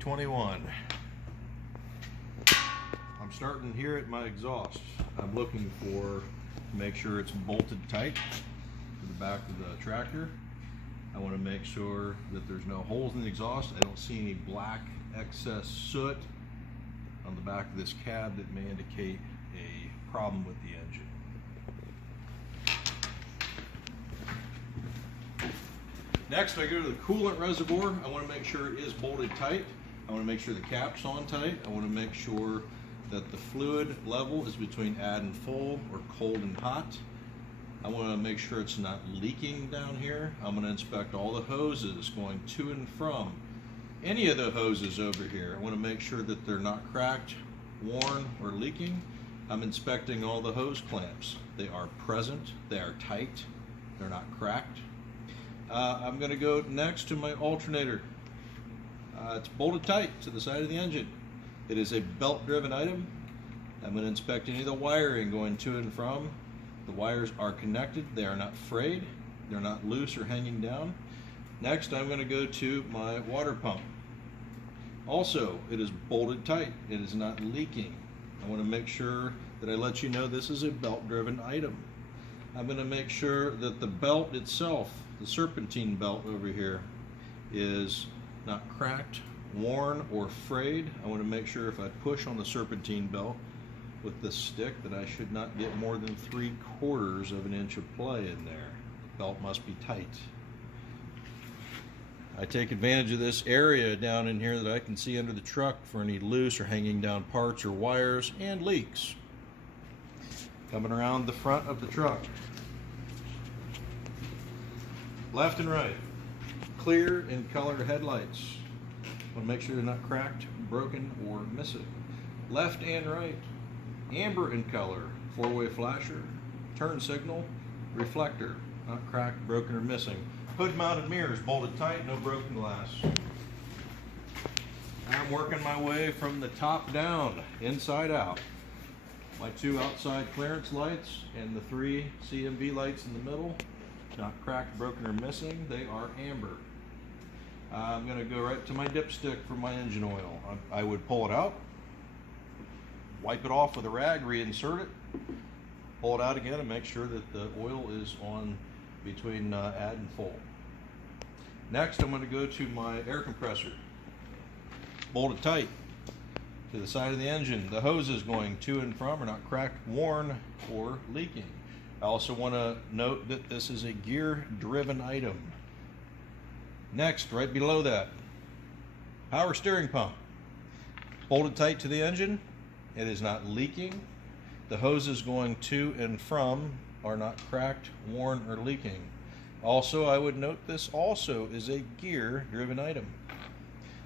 2021. I'm starting here at my exhaust. I'm looking to make sure it's bolted tight to the back of the tractor. I want to make sure that there's no holes in the exhaust. I don't see any black excess soot on the back of this cab that may indicate a problem with the engine. Next, I go to the coolant reservoir. I want to make sure it is bolted tight. I want to make sure the cap's on tight. I want to make sure that the fluid level is between add and full or cold and hot. I want to make sure it's not leaking down here. I'm going to inspect all the hoses going to and from any of the hoses over here. I want to make sure that they're not cracked, worn, or leaking. I'm inspecting all the hose clamps. They are present, they are tight, they're not cracked. I'm going to go next to my alternator. It's bolted tight to the side of the engine. It is a belt-driven item. I'm going to inspect any of the wiring going to and from. The wires are connected. They are not frayed. They're not loose or hanging down. Next, I'm going to go to my water pump. Also, it is bolted tight. It is not leaking. I want to make sure that I let you know this is a belt-driven item. I'm going to make sure that the belt itself, the serpentine belt over here, is not cracked, worn, or frayed. I want to make sure if I push on the serpentine belt with this stick that I should not get more than 3/4 of an inch of play in there. The belt must be tight. I take advantage of this area down in here that I can see under the truck for any loose or hanging down parts or wires and leaks. Coming around the front of the truck. Left and right. Clear in color headlights. Want to make sure they're not cracked, broken, or missing. Left and right. Amber in color. Four-way flasher. Turn signal. Reflector. Not cracked, broken, or missing. Hood-mounted mirrors bolted tight, no broken glass. I'm working my way from the top down, inside out. My 2 outside clearance lights and the 3 CMV lights in the middle. Not cracked, broken, or missing. They are amber. I'm going to go right to my dipstick for my engine oil. I would pull it out, wipe it off with a rag, reinsert it, pull it out again, and make sure that the oil is on between add and full. Next, I'm going to go to my air compressor. Bolted tight to the side of the engine. The hoses going to and from are not cracked, worn, or leaking. I also want to note that this is a gear-driven item. Next, right below that, power steering pump. Bolted tight to the engine. It is not leaking. The hoses going to and from are not cracked, worn, or leaking. Also, I would note this also is a gear-driven item.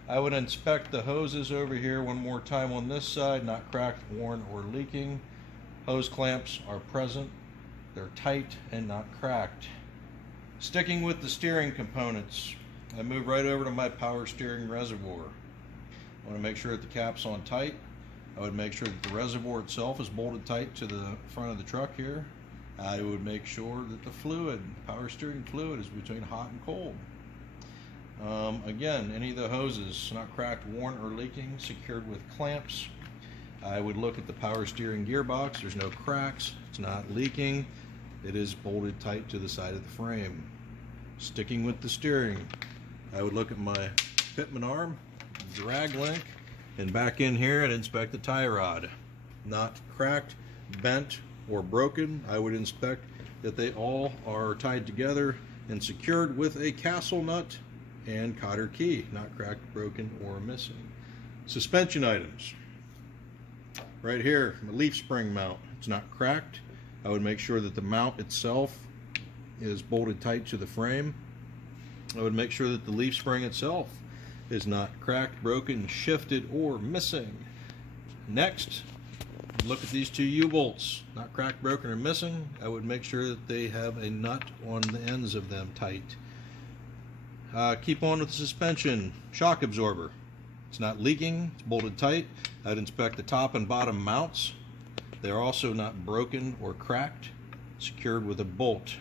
I would inspect the hoses over here one more time on this side, not cracked, worn, or leaking. Hose clamps are present. They're tight and not cracked. Sticking with the steering components, I move right over to my power steering reservoir. I want to make sure that the cap's on tight. I would make sure that the reservoir itself is bolted tight to the front of the truck here. I would make sure that the fluid, power steering fluid, is between hot and cold. Again, any of the hoses not cracked, worn, or leaking, secured with clamps. I would look at the power steering gearbox. There's no cracks. It's not leaking. It is bolted tight to the side of the frame. Sticking with the steering, I would look at my fitment arm, drag link, and back in here and inspect the tie rod. Not cracked, bent, or broken. I would inspect that they all are tied together and secured with a castle nut and cotter key, not cracked, broken, or missing. Suspension items. Right here, the leaf spring mount. It's not cracked. I would make sure that the mount itself is bolted tight to the frame. I would make sure that the leaf spring itself is not cracked, broken, shifted, or missing. Next, look at these 2 U-bolts. Not cracked, broken, or missing. I would make sure that they have a nut on the ends of them tight. Keep on with the suspension. Shock absorber. It's not leaking. It's bolted tight. I'd inspect the top and bottom mounts. They're also not broken or cracked. Secured with a bolt.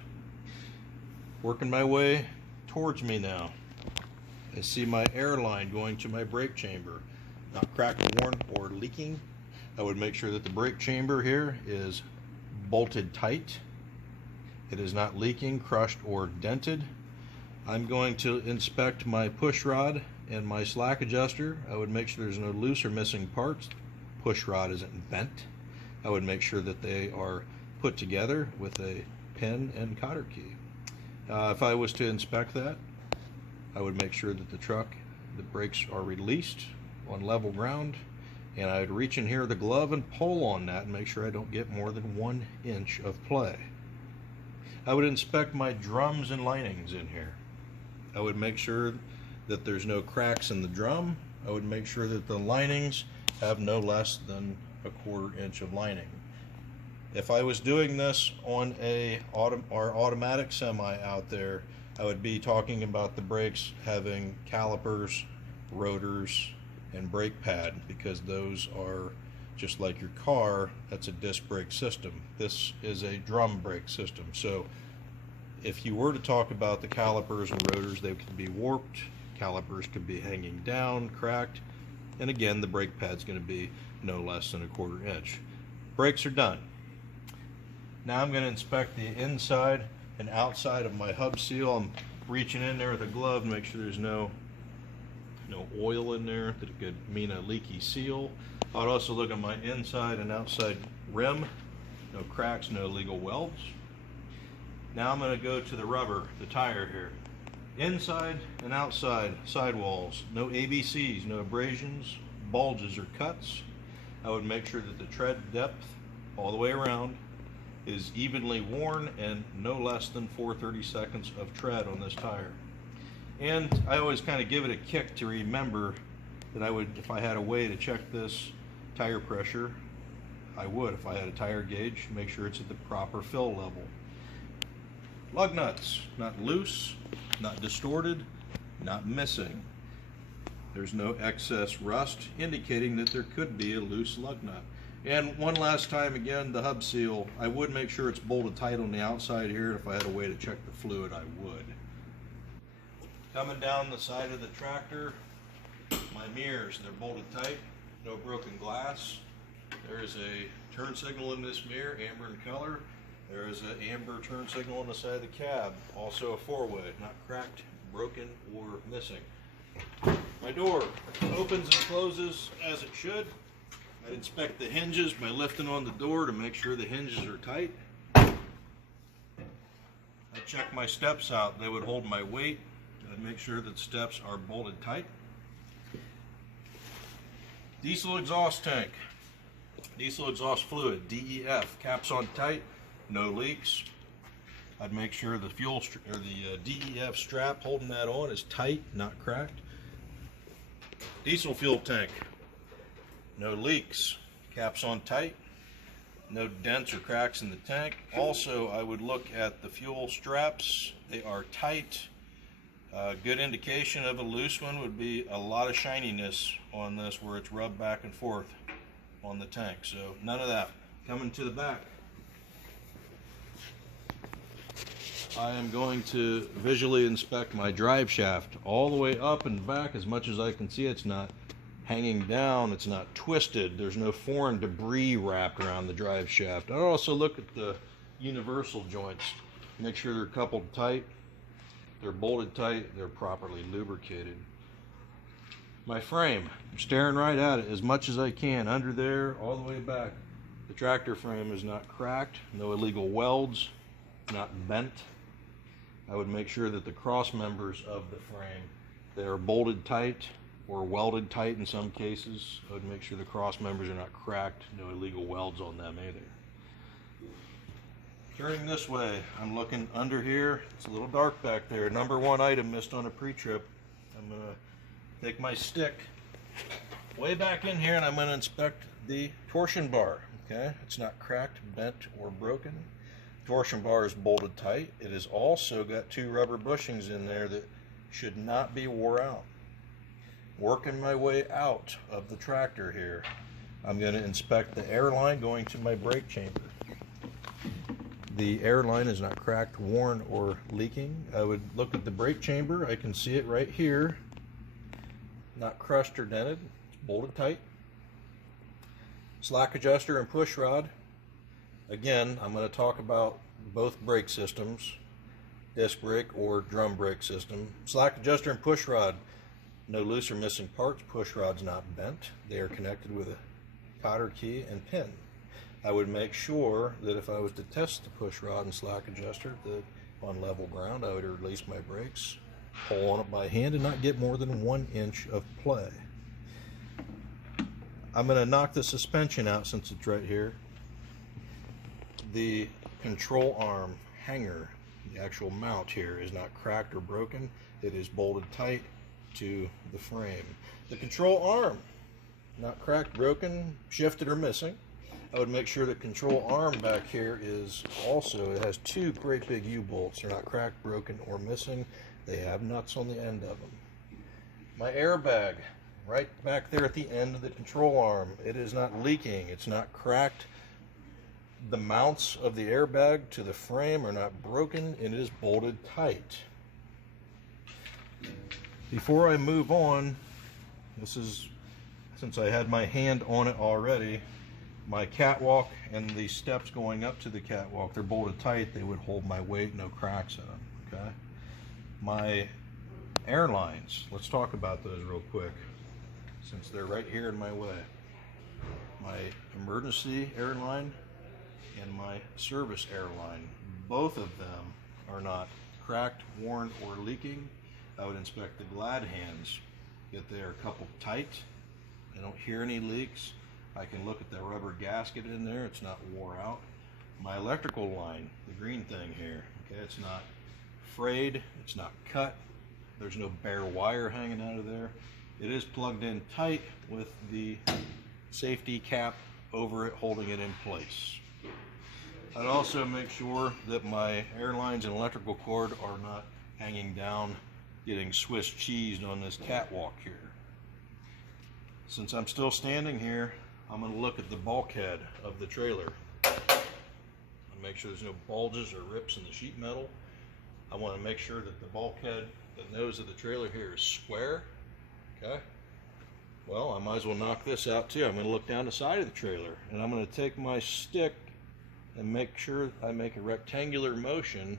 Working my way towards me now. I see my air line going to my brake chamber, not cracked, worn, or leaking. I would make sure that the brake chamber here is bolted tight. It is not leaking, crushed, or dented. I'm going to inspect my push rod and my slack adjuster. I would make sure there's no loose or missing parts. Push rod isn't bent. I would make sure that they are put together with a pin and cotter key. If I was to inspect that, I would make sure that the brakes are released on level ground, and I'd reach in here with a glove and pull on that and make sure I don't get more than 1 inch of play. I would inspect my drums and linings in here. I would make sure that there's no cracks in the drum. I would make sure that the linings have no less than a 1/4 inch of lining. If I was doing this on our automatic semi out there, I would be talking about the brakes having calipers, rotors, and brake pad, because those are just like your car. That's a disc brake system. This is a drum brake system. So if you were to talk about the calipers and rotors, they could be warped, calipers could be hanging down, cracked, and again the brake pad's going to be no less than a 1/4 inch. Brakes are done. Now I'm going to inspect the inside and outside of my hub seal. I'm reaching in there with a glove to make sure there's no oil in there that could mean a leaky seal. I'd also look at my inside and outside rim. No cracks, no illegal welds. Now I'm going to go to the rubber, the tire here. Inside and outside sidewalls, no ABCs, no abrasions, bulges, or cuts. I would make sure that the tread depth all the way around is evenly worn and no less than 4/32 of tread on this tire. And I always kind of give it a kick to remember that I would, if I had a way to check this tire pressure, I would. If I had a tire gauge, make sure it's at the proper fill level. Lug nuts, not loose, not distorted, not missing. There's no excess rust indicating that there could be a loose lug nut. And one last time again, the hub seal, I would make sure it's bolted tight on the outside here. If I had a way to check the fluid, I would. Coming down the side of the tractor, my mirrors, they're bolted tight, no broken glass. There is a turn signal in this mirror, amber in color. There is an amber turn signal on the side of the cab, also a 4-way, not cracked, broken, or missing. My door opens and closes as it should. I'd inspect the hinges by lifting on the door to make sure the hinges are tight. I'd check my steps out. They would hold my weight. I'd make sure that steps are bolted tight. Diesel exhaust tank. Diesel exhaust fluid, DEF, caps on tight, no leaks. I'd make sure the the DEF strap holding that on is tight, not cracked. Diesel fuel tank, no leaks, caps on tight, no dents or cracks in the tank. Also, I would look at the fuel straps. They are tight. Good indication of a loose one would be a lot of shininess on this where it's rubbed back and forth on the tank. So none of that. Coming to the back, I am going to visually inspect my drive shaft all the way up and back as much as I can see. It's not hanging down, it's not twisted, there's no foreign debris wrapped around the drive shaft. I'll also look at the universal joints, make sure they're coupled tight, they're bolted tight, they're properly lubricated. My frame, I'm staring right at it as much as I can, under there, all the way back. The tractor frame is not cracked, no illegal welds, not bent. I would make sure that the cross members of the frame, they are bolted tight or welded tight in some cases. I would make sure the cross members are not cracked, no illegal welds on them either. Turning this way, I'm looking under here. It's a little dark back there. Number 1 item missed on a pre-trip. I'm going to take my stick way back in here and I'm going to inspect the torsion bar. Okay, it's not cracked, bent, or broken. Torsion bar is bolted tight. It has also got 2 rubber bushings in there that should not be wore out. Working my way out of the tractor here, I'm going to inspect the air line going to my brake chamber. The air line is not cracked, worn, or leaking. I would look at the brake chamber. I can see it right here. not crushed or dented. It's bolted tight. Slack adjuster and push rod. Again, I'm going to talk about both brake systems, disc brake or drum brake system. Slack adjuster and push rod, no loose or missing parts. Push rod's not bent. They are connected with a cotter key and pin. I would make sure that if I was to test the push rod and slack adjuster, that on level ground I would release my brakes, pull on it by hand, and not get more than 1 inch of play. I'm going to knock the suspension out since it's right here. The control arm hanger, the actual mount here, is not cracked or broken. It is bolted tight to the frame. The control arm, not cracked, broken, shifted, or missing. I would make sure the control arm back here is also, it has 2 great big U-bolts. They're not cracked, broken, or missing. They have nuts on the end of them. My airbag, right back there at the end of the control arm. It is not leaking. It's not cracked. The mounts of the airbag to the frame are not broken, and it is bolted tight. Before I move on, this is, since I had my hand on it already, my catwalk and the steps going up to the catwalk, they're bolted tight. They would hold my weight, no cracks in them, okay? My airlines, let's talk about those real quick, since they're right here in my way. My emergency airline and my service airline, both of them are not cracked, worn, or leaking. I would inspect the glad hands, if they are coupled tight. I don't hear any leaks. I can look at the rubber gasket in there, it's not wore out. My electrical line, the green thing here, okay, it's not frayed, it's not cut, there's no bare wire hanging out of there. It is plugged in tight with the safety cap over it, holding it in place. I'd also make sure that my airlines and electrical cord are not hanging down, getting Swiss cheesed on this catwalk here. Since I'm still standing here, I'm going to look at the bulkhead of the trailer. Make sure there's no bulges or rips in the sheet metal. I want to make sure that the bulkhead, the nose of the trailer here, is square. Okay. Well, I might as well knock this out too. I'm going to look down the side of the trailer, and I'm going to take my stick and make sure I make a rectangular motion,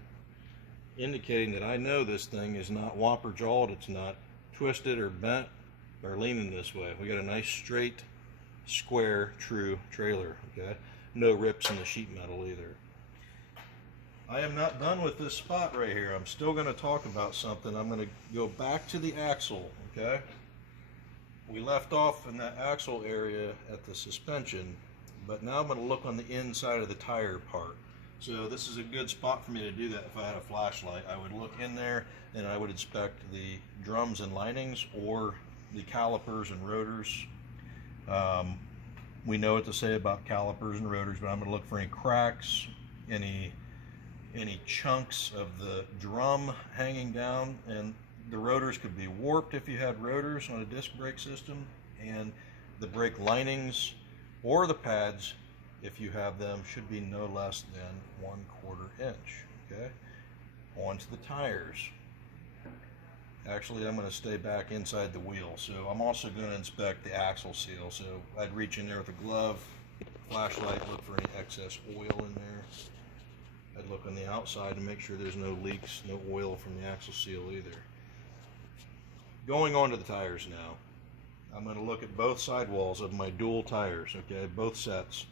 indicating that I know this thing is not whopper jawed, it's not twisted or bent or leaning this way. We got a nice straight, square, true trailer. Okay, no rips in the sheet metal either. I am not done with this spot right here. I'm still going to talk about something. I'm going to go back to the axle. Okay, we left off in that axle area at the suspension, but now I'm going to look on the inside of the tire part. So this is a good spot for me to do that. If I had a flashlight, I would look in there and I would inspect the drums and linings, or the calipers and rotors. We know what to say about calipers and rotors, but I'm going to look for any cracks, any chunks of the drum hanging down, and the rotors could be warped if you had rotors on a disc brake system, and the brake linings or the pads, if you have them, should be no less than 1/4 inch. Okay, on to the tires. Actually, I'm going to stay back inside the wheel, so I'm also going to inspect the axle seal. So I'd reach in there with a glove, flashlight, look for any excess oil in there. I'd look on the outside to make sure there's no leaks, no oil from the axle seal either. Going on to the tires now. I'm going to look at both sidewalls of my dual tires, okay, both sets.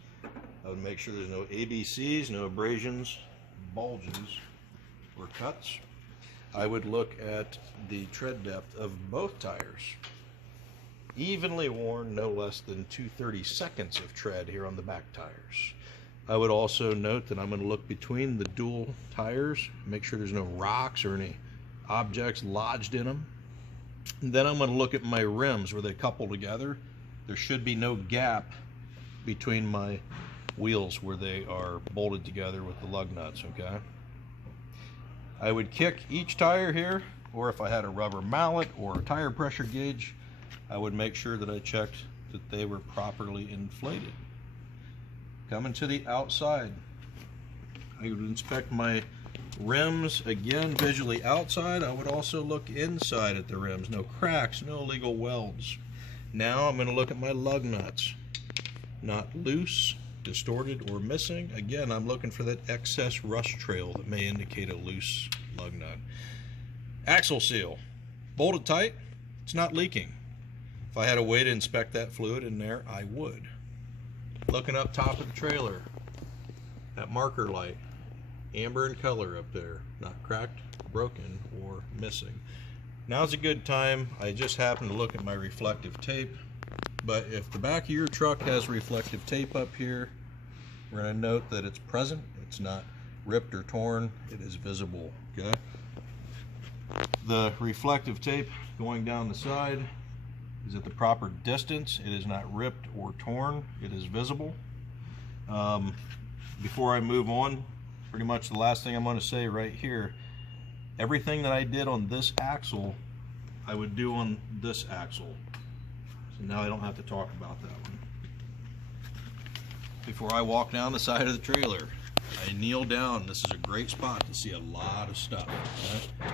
I would make sure there's no ABCs, no abrasions, bulges, or cuts. I would look at the tread depth of both tires. Evenly worn, no less than 2/32 of tread here on the back tires. I would also note that I'm going to look between the dual tires, make sure there's no rocks or any objects lodged in them. And then I'm going to look at my rims where they couple together. There should be no gap between my wheels where they are bolted together with the lug nuts, okay? I would kick each tire here, or if I had a rubber mallet or a tire pressure gauge, I would make sure that I checked that they were properly inflated. Coming to the outside, I would inspect my Rims, again, visually outside. I would also look inside at the rims. No cracks, no illegal welds. Now I'm going to look at my lug nuts. Not loose, distorted, or missing. Again, I'm looking for that excess rust trail that may indicate a loose lug nut. Axle seal, bolted tight, it's not leaking. If I had a way to inspect that fluid in there, I would. Looking up top of the trailer, that marker light, amber in color up there, not cracked, broken, or missing. Now's a good time. I just happened to look at my reflective tape, but if the back of your truck has reflective tape up here, we're going to note that it's present. It's not ripped or torn. It is visible, okay? The reflective tape going down the side is at the proper distance. It is not ripped or torn. It is visible. Before I move on, pretty much the last thing I'm going to say right here, everything that I did on this axle, I would do on this axle. So now I don't have to talk about that one. Before I walk down the side of the trailer, I kneel down. This is a great spot to see a lot of stuff. Okay?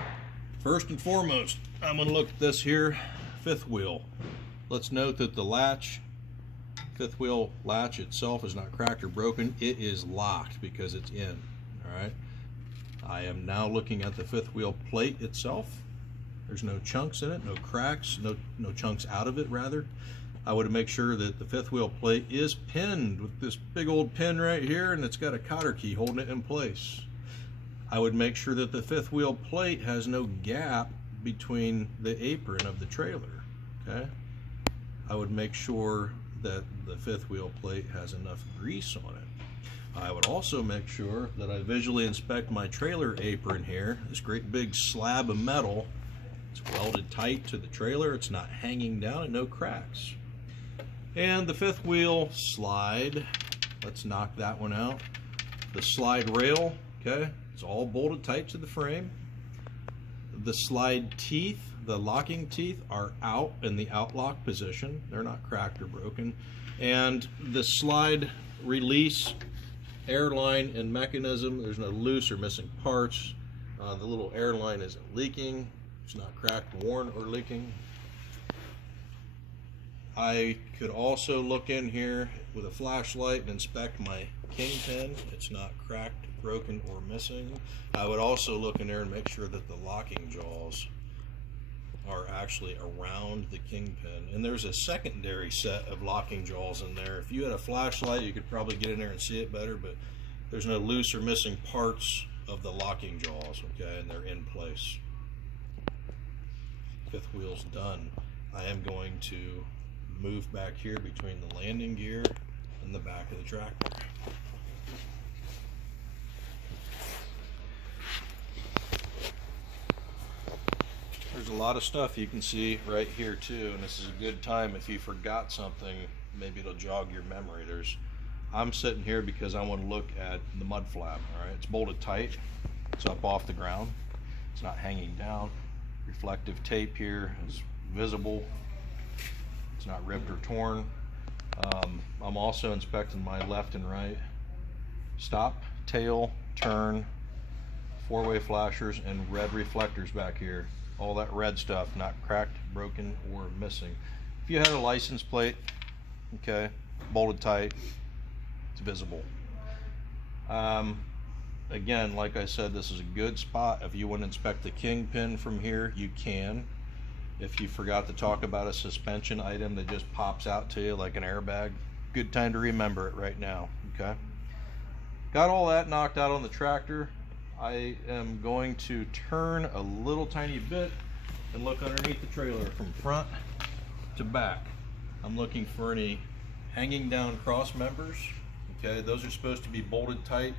First and foremost, I'm going to look at this here fifth wheel. Let's note that the latch, fifth wheel latch itself is not cracked or broken. It is locked because it's in. All right. I am now looking at the fifth wheel plate itself. There's no chunks in it, no cracks, no chunks out of it rather. I would make sure that the fifth wheel plate is pinned with this big old pin right here, and it's got a cotter key holding it in place. I would make sure that the fifth wheel plate has no gap between the apron of the trailer, okay? I would make sure that the fifth wheel plate has enough grease on it. I would also make sure that I visually inspect my trailer apron here, this great big slab of metal. It's welded tight to the trailer, it's not hanging down, and no cracks. And the fifth wheel slide, let's knock that one out. The slide rail, okay, it's all bolted tight to the frame. The slide teeth, the locking teeth, are out in the outlock position. They're not cracked or broken. And the slide release airline and mechanism, there's no loose or missing parts. The little airline isn't leaking. It's not cracked, worn, or leaking. I could also look in here with a flashlight and inspect my kingpin. It's not cracked, broken, or missing. I would also look in there and make sure that the locking jaws are actually around the kingpin. And there's a secondary set of locking jaws in there. If you had a flashlight, you could probably get in there and see it better, but there's no loose or missing parts of the locking jaws, okay, and they're in place. Fifth wheel's done. I am going to move back here between the landing gear and the back of the tractor. There's a lot of stuff you can see right here too, and this is a good time if you forgot something, maybe it'll jog your memory. I'm sitting here because I want to look at the mud flap. All right, it's bolted tight, it's up off the ground, it's not hanging down. Reflective tape here is visible. It's not ripped or torn. I'm also inspecting my left and right stop, tail, turn, four-way flashers, and red reflectors back here. All that red stuff, not cracked, broken, or missing. If you had a license plate, okay, bolted tight, it's visible. Again, like I said, this is a good spot. If you want to inspect the kingpin from here, you can. If you forgot to talk about a suspension item that just pops out to you like an airbag, good time to remember it right now, okay? Got all that knocked out on the tractor. I am going to turn a little tiny bit and look underneath the trailer from front to back. I'm looking for any hanging down cross members, okay? Those are supposed to be bolted tight.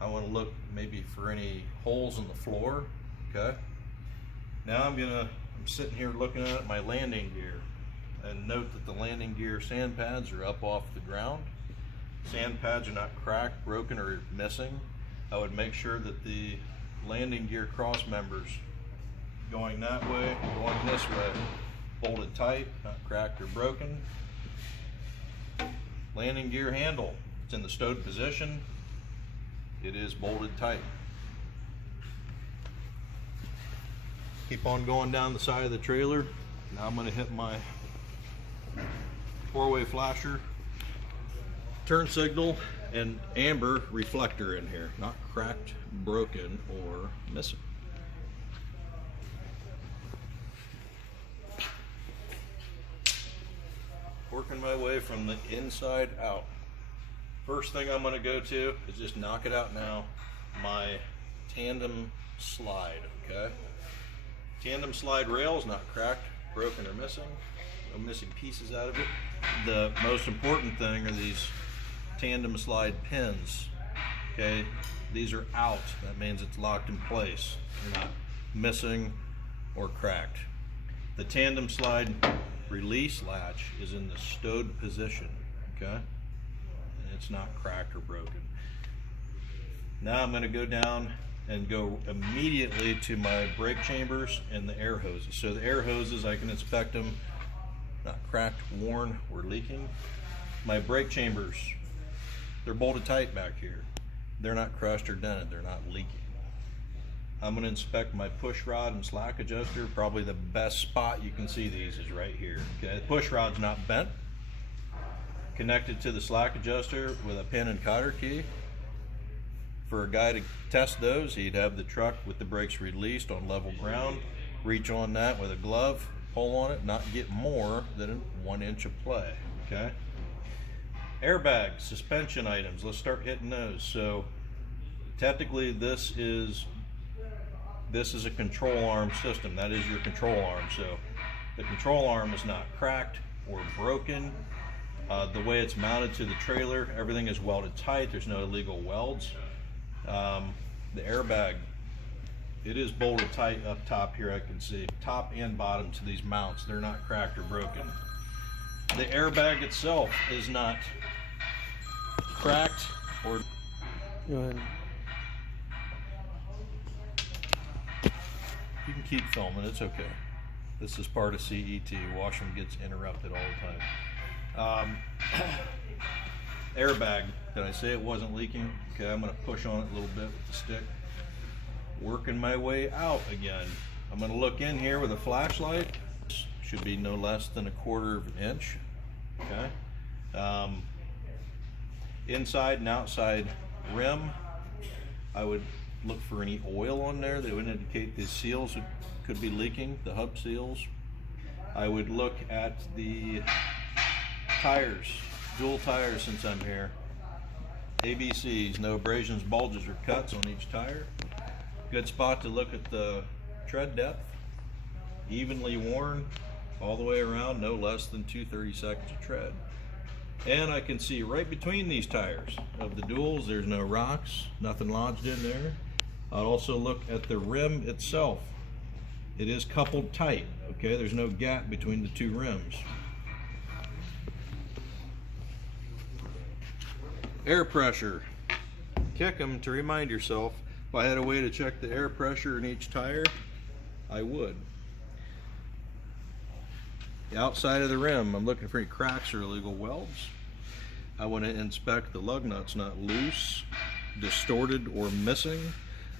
I want to look maybe for any holes in the floor, okay? Now I'm sitting here looking at my landing gear, and note that the landing gear sand pads are up off the ground. Sand pads are not cracked, broken, or missing. I would make sure that the landing gear cross members going that way, going this way, bolted tight, not cracked or broken. Landing gear handle, it's in the stowed position. It is bolted tight. Keep on going down the side of the trailer. Now I'm going to hit my four-way flasher, turn signal, and amber reflector in here. Not cracked, broken, or missing. Working my way from the inside out. First thing I'm going to go to is just knock it out now. My tandem slide, okay? Tandem slide rail is not cracked, broken, or missing. No missing pieces out of it. The most important thing are these tandem slide pins, okay? These are out. That means it's locked in place. They're not missing or cracked. The tandem slide release latch is in the stowed position, okay? And it's not cracked or broken. Now I'm going to go down and go immediately to my brake chambers and the air hoses. So the air hoses, I can inspect them, not cracked, worn, or leaking. My brake chambers, they're bolted tight back here. They're not crushed or dented, they're not leaking. I'm going to inspect my push rod and slack adjuster. Probably the best spot you can see these is right here. Okay, the push rod's not bent. Connected to the slack adjuster with a pin and cotter key. For a guy to test those, he'd have the truck with the brakes released on level ground, reach on that with a glove, pull on it, not get more than 1 inch of play, okay? Airbags, suspension items, let's start hitting those. So technically this is a control arm system. That is your control arm. So the control arm is not cracked or broken. The way it's mounted to the trailer, everything is welded tight. There's no illegal welds. The airbag, it is bolted tight up top here. I can see top and bottom to these mounts. They're not cracked or broken. The airbag itself is not cracked or... Go ahead. You can keep filming, it's okay. This is part of CET. Washam gets interrupted all the time. Airbag, did I say it wasn't leaking? Okay, I'm gonna push on it a little bit with the stick. Working my way out again. I'm gonna look in here with a flashlight. Should be no less than 1/4 inch, okay? Inside and outside rim, I would look for any oil on there that would indicate the seals could be leaking, the hub seals. I would look at the tires, dual tires since I'm here. ABCs, no abrasions, bulges, or cuts on each tire. Good spot to look at the tread depth. Evenly worn all the way around, no less than 2/32 of tread. And I can see right between these tires of the duals, there's no rocks, nothing lodged in there. I'll also look at the rim itself. It is coupled tight, okay? There's no gap between the two rims. Air pressure. Kick them to remind yourself. If I had a way to check the air pressure in each tire, I would. The outside of the rim, I'm looking for any cracks or illegal welds. I want to inspect the lug nuts not loose, distorted, or missing.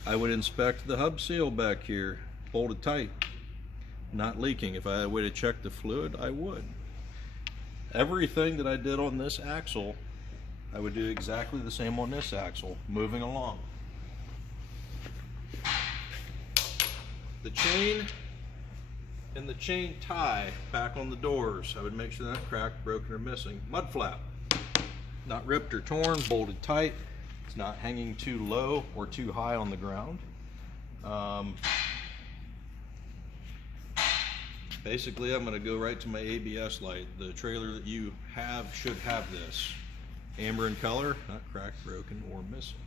I would inspect the hub seal back here, bolted tight, not leaking. If I had a way to check the fluid, I would. Everything that I did on this axle, I would do exactly the same on this axle, moving along. The chain and the chain tie back on the doors, I would make sure that cracked, broken, or missing. Mud flap, not ripped or torn, bolted tight. It's not hanging too low or too high on the ground. Basically, I'm going to go right to my ABS light. The trailer that you have should have this. Amber in color, not cracked, broken, or missing.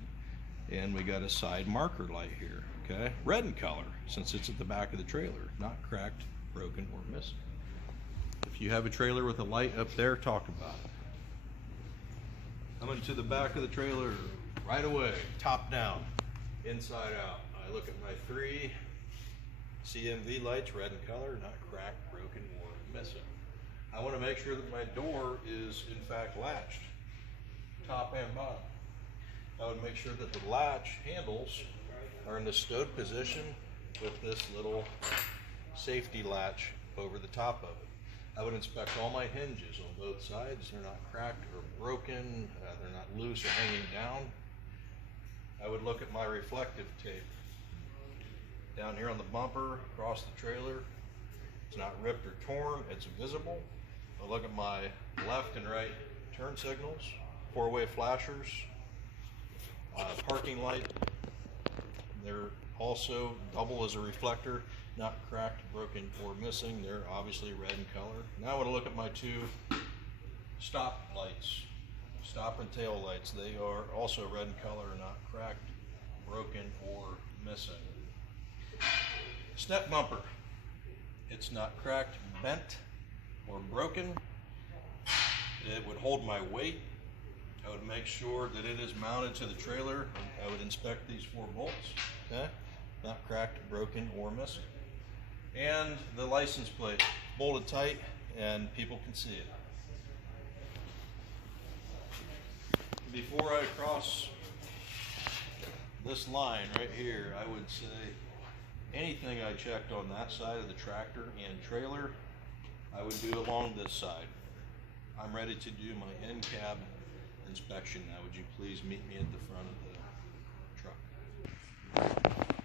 And we got a side marker light here, okay? Red in color, since it's at the back of the trailer, not cracked, broken, or missing. If you have a trailer with a light up there, talk about it. Coming to the back of the trailer right away, top down, inside out. I look at my 3 CMV lights, red in color, not cracked, broken, or missing. I want to make sure that my door is in fact latched, top and bottom. I would make sure that the latch handles are in the stowed position with this little safety latch over the top of it. I would inspect all my hinges on both sides. They're not cracked or broken, they're not loose or hanging down. I would look at my reflective tape down here on the bumper, across the trailer. It's not ripped or torn, it's visible. I look at my left and right turn signals, four-way flashers, parking light. They're also double as a reflector, not cracked, broken, or missing. They're obviously red in color. Now I want to look at my two stop lights, stop and tail lights. They are also red in color, not cracked, broken, or missing. Step bumper. It's not cracked, bent, or broken. It would hold my weight. I would make sure that it is mounted to the trailer. I would inspect these 4 bolts. Okay? Not cracked, broken, or missing. And the license plate, bolted tight, and people can see it. Before I cross this line right here, I would say anything I checked on that side of the tractor and trailer, I would do along this side. I'm ready to do my in-cab inspection now. Would you please meet me at the front of the truck?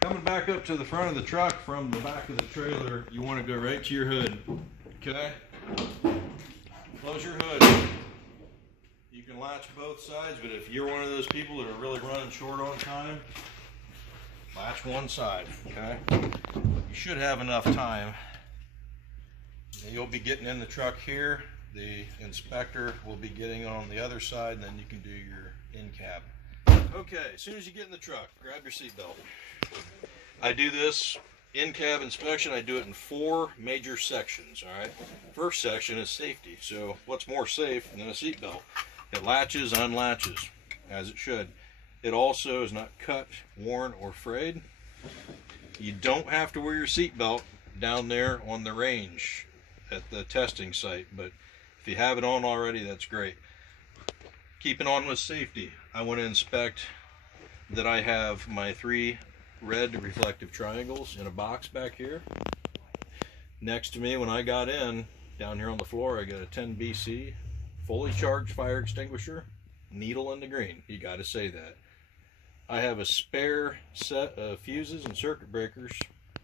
Coming back up to the front of the truck from the back of the trailer, you want to go right to your hood. Okay? Close your hood. You can latch both sides, but if you're one of those people that are really running short on time, latch one side. Okay? You should have enough time. You'll be getting in the truck here. The inspector will be getting on the other side, and then you can do your in-cab. Okay, as soon as you get in the truck, grab your seatbelt. I do this in-cab inspection, I do it in 4 major sections, all right? First section is safety. So what's more safe than a seatbelt? It latches, unlatches, as it should. It also is not cut, worn, or frayed. You don't have to wear your seatbelt down there on the range at the testing site, but if you have it on already, that's great. Keeping on with safety, I want to inspect that I have my 3 red reflective triangles in a box back here. Next to me when I got in, down here on the floor, I got a 10 BC fully charged fire extinguisher, needle in the green. You got to say that. I have a spare set of fuses and circuit breakers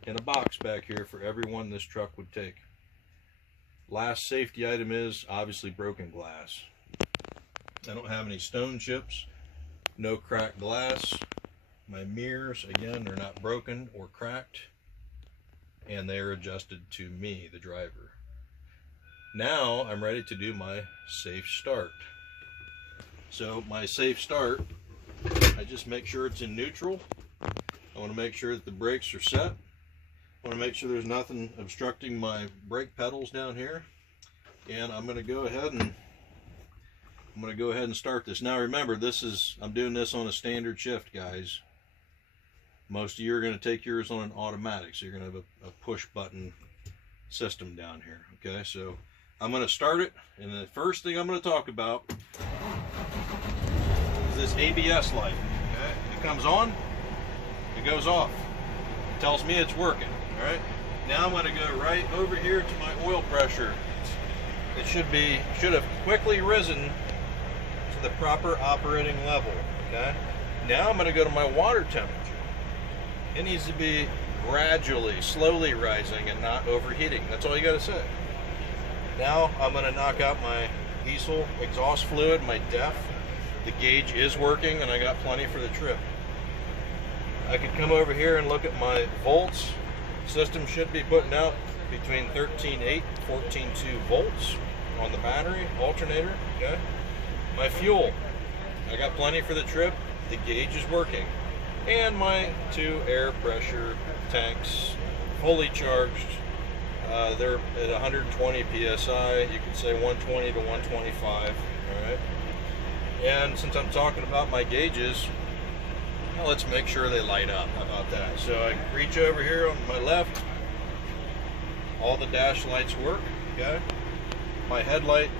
in a box back here for every one this truck would take. Last safety item is obviously broken glass. I don't have any stone chips, no cracked glass. My mirrors, again, they're not broken or cracked, and they are adjusted to me, the driver. Now I'm ready to do my safe start. So my safe start, I just make sure it's in neutral. I want to make sure that the brakes are set. I want to make sure there's nothing obstructing my brake pedals down here. And I'm going to go ahead and start this. Now remember, I'm doing this on a standard shift, guys. Most of you are going to take yours on an automatic, so you're going to have a push button system down here. Okay, so I'm going to start it, and the first thing I'm going to talk about is this ABS light. Okay, it comes on, it goes off. It tells me it's working. All right, now I'm going to go right over here to my oil pressure. It should have quickly risen to the proper operating level. Okay, now I'm going to go to my water temperature. It needs to be gradually, slowly rising and not overheating. That's all you got to say. Now I'm going to knock out my diesel exhaust fluid, my DEF. The gauge is working and I got plenty for the trip. I could come over here and look at my volts. System should be putting out between 13.8 and 14.2 volts on the battery alternator. Okay. My fuel, I got plenty for the trip. The gauge is working. And my 2 air pressure tanks, fully charged. They're at 120 psi. You could say 120 to 125. All right. And since I'm talking about my gauges, well, let's make sure they light up. How about that? So I reach over here on my left. All the dash lights work. Okay. My headlight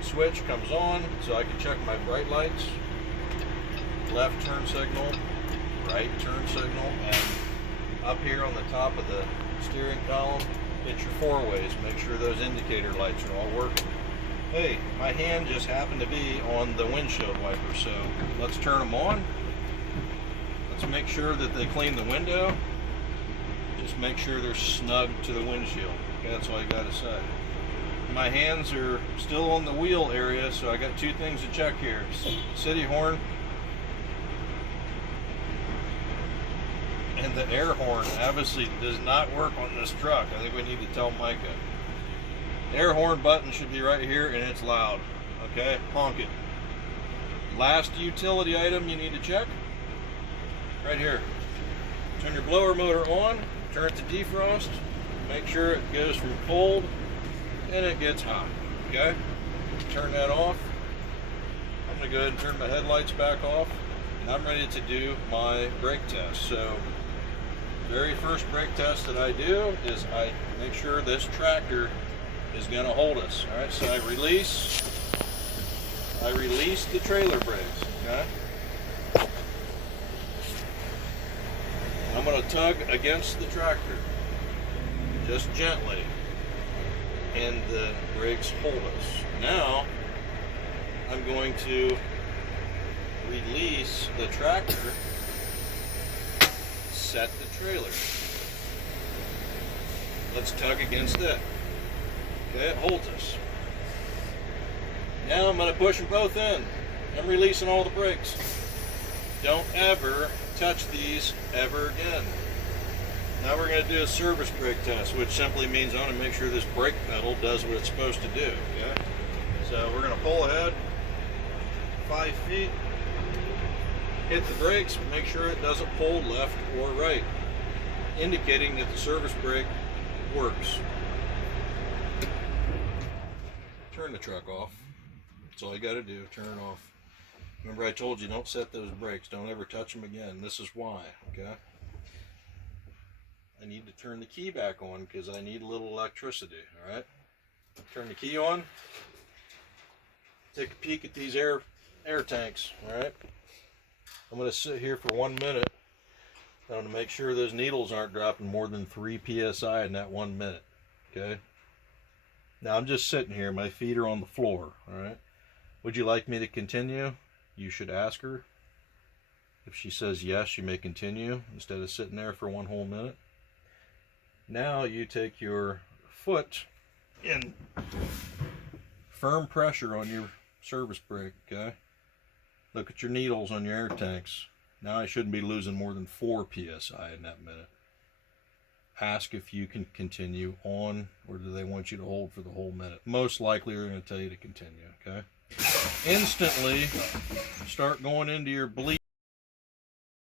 switch comes on, so I can check my bright lights. Left turn signal, right turn signal, and up here on the top of the steering column, hit your four ways. Make sure those indicator lights are all working. Hey, my hand just happened to be on the windshield wiper, so let's turn them on. Let's make sure that they clean the window. Just make sure they're snug to the windshield. Okay, that's all you gotta say. My hands are still on the wheel area, so I got two things to check here. City horn and the air horn obviously does not work on this truck. I think we need to tell Micah. The air horn button should be right here and it's loud. Okay, honk it. Last utility item you need to check, right here. Turn your blower motor on, turn it to defrost, make sure it goes from cold and it gets hot. Okay, turn that off. I'm gonna go ahead and turn my headlights back off, and I'm ready to do my brake test. So very first brake test that I do is I make sure this tractor is going to hold us. All right, so I release the trailer brakes. Okay, I'm going to tug against the tractor just gently, and the brakes hold us. Now I'm going to release the tractor, set the trailer. Let's tug against it. Okay, it holds us. Now I'm going to push them both in. I'm releasing all the brakes. Don't ever touch these ever again. Now we're going to do a service brake test, which simply means I want to make sure this brake pedal does what it's supposed to do. Okay? So we're going to pull ahead 5 feet. Hit the brakes, make sure it doesn't pull left or right, indicating that the service brake works. Turn the truck off. That's all you got to do, turn it off. Remember I told you, don't set those brakes, don't ever touch them again. This is why, okay? I need to turn the key back on because I need a little electricity, all right? Turn the key on. Take a peek at these air tanks, all right? I'm going to sit here for 1 minute. I'm going to make sure those needles aren't dropping more than 3 psi in that 1 minute. Okay? Now I'm just sitting here. My feet are on the floor. Alright? Would you like me to continue? You should ask her. If she says yes, you may continue instead of sitting there for 1 whole minute. Now you take your foot in firm pressure on your service brake. Okay? Look at your needles on your air tanks. Now I shouldn't be losing more than 4 psi in that minute. Ask if you can continue on, or do they want you to hold for the whole minute. Most likely they're going to tell you to continue, okay? Instantly start going into your bleed.